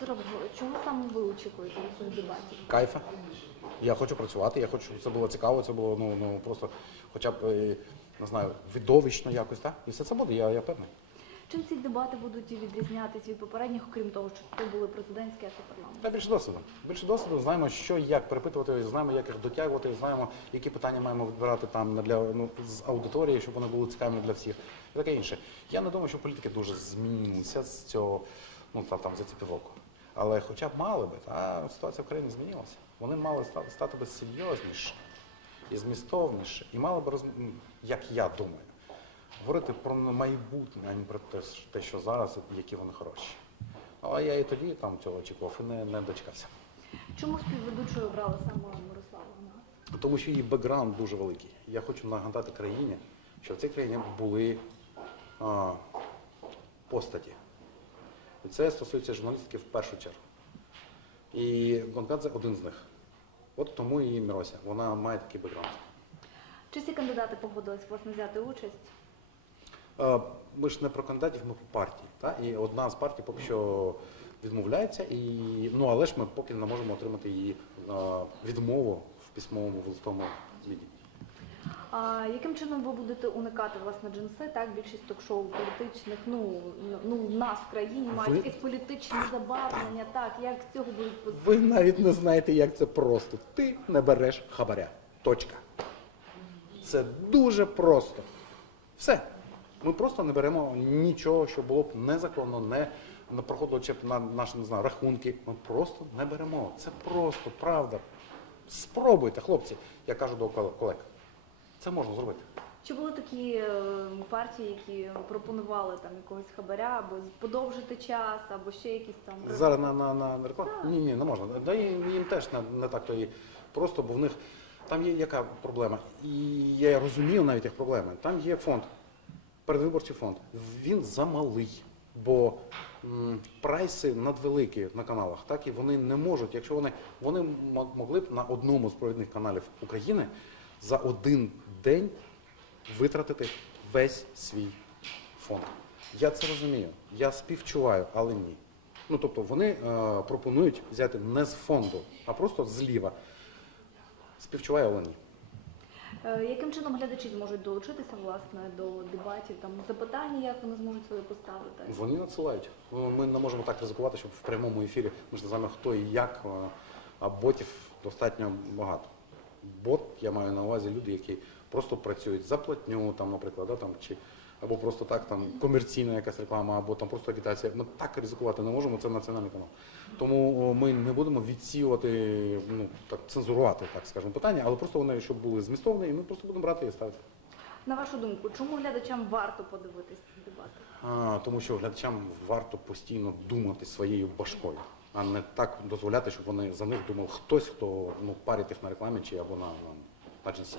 Петро чого саме ви очікуєте від цих дебатів? Кайфа. Я хочу працювати, я хочу, щоб це було цікаво, це було ну, ну просто хоча б е, не знаю, видовищно якось, так? І все це буде, я, я певний. Чим ці дебати будуть відрізнятися від попередніх, окрім того, що це були президентські, а це парламент? Та більше досвіду. Більше досвіду, знаємо, що і як перепитувати, знаємо, як їх дотягувати, знаємо, які питання маємо відбирати там для ну, з аудиторії, щоб вони були цікавими для всіх. І таке інше. Я не думаю, що політики дуже змінилися з цього, ну та там за ці півроку. Але хоча б мали би, та ситуація в країні змінилася. Вони мали стати, би серйозніше і змістовніше, і мали б роз... м, як я думаю, говорити про майбутнє, а не про те, що- зараз, які вони хороші. Але я і тоді там цього очікував і не, не дочекався. Чому співведучою обрали саме Мирославу Тому що її бекграунд дуже великий. Я хочу нагадати країні, що в цій країні були а, постаті. І це стосується журналістики в першу чергу. І Гонкадзе один з них. От тому і Мірося. Вона має такий бекграунд. Чи всі кандидати погодились власне взяти участь? Е, Ми ж не про кандидатів, ми про партії. Та? І одна з партій поки що відмовляється, і, ну, але ж ми поки не можемо отримати її е, відмову в письмовому в листовому віді. А яким чином ви будете уникати власне джинси? Так, більшість ток-шоу політичних, ну ну в нас в країні мають якесь політичне забарвлення. Так, як з цього будуть Ви навіть не знаєте, як це просто. Ти не береш хабаря. Точка. Це дуже просто. Все. Ми просто не беремо нічого, що було б незаконно, не, не проходило чи б на наші не знаю, рахунки. Ми просто не беремо. Це просто правда. Спробуйте, хлопці, я кажу до колег. Це можна зробити. Чи були такі е, партії, які пропонували там якогось хабаря, або подовжити час, або ще якісь там Зараз на, на, на на рекламу? Ні, ні, не можна. Да їм, їм теж не, не так то і просто, бо в них там є яка проблема. І я розумію навіть їх проблеми. Там є фонд, передвиборчий фонд. Він замалий, бо м, прайси надвеликі на каналах, так і вони не можуть, якщо вони вони м- могли б на одному з провідних каналів України за один день витратити весь свій фонд. Я це розумію. Я співчуваю, але ні. Ну тобто вони е, пропонують взяти не з фонду, а просто зліва. Співчуваю, але ні. Е, Яким чином глядачі зможуть долучитися власне до дебатів? Там запитання, як вони зможуть свої поставити? Вони надсилають. Ну, Ми не можемо так ризикувати, щоб в прямому ефірі ми ж не знаємо, хто і як, е, а ботів достатньо багато. Бот, я маю на увазі люди, які просто працюють за платню, там, наприклад, да, там, чи, або просто так там комерційна якась реклама, або там просто агітація. Ми так ризикувати не можемо, це національний канал. Тому ми не будемо відсіювати, ну так цензурувати, так скажемо, питання, але просто вони щоб були змістовні, і ми просто будемо брати і ставити. На вашу думку, чому глядачам варто подивитись дебати? А, тому що глядачам варто постійно думати своєю башкою, а не так дозволяти, щоб вони за них думав хтось, хто ну парить їх на рекламі чи або на, на, на джинсі.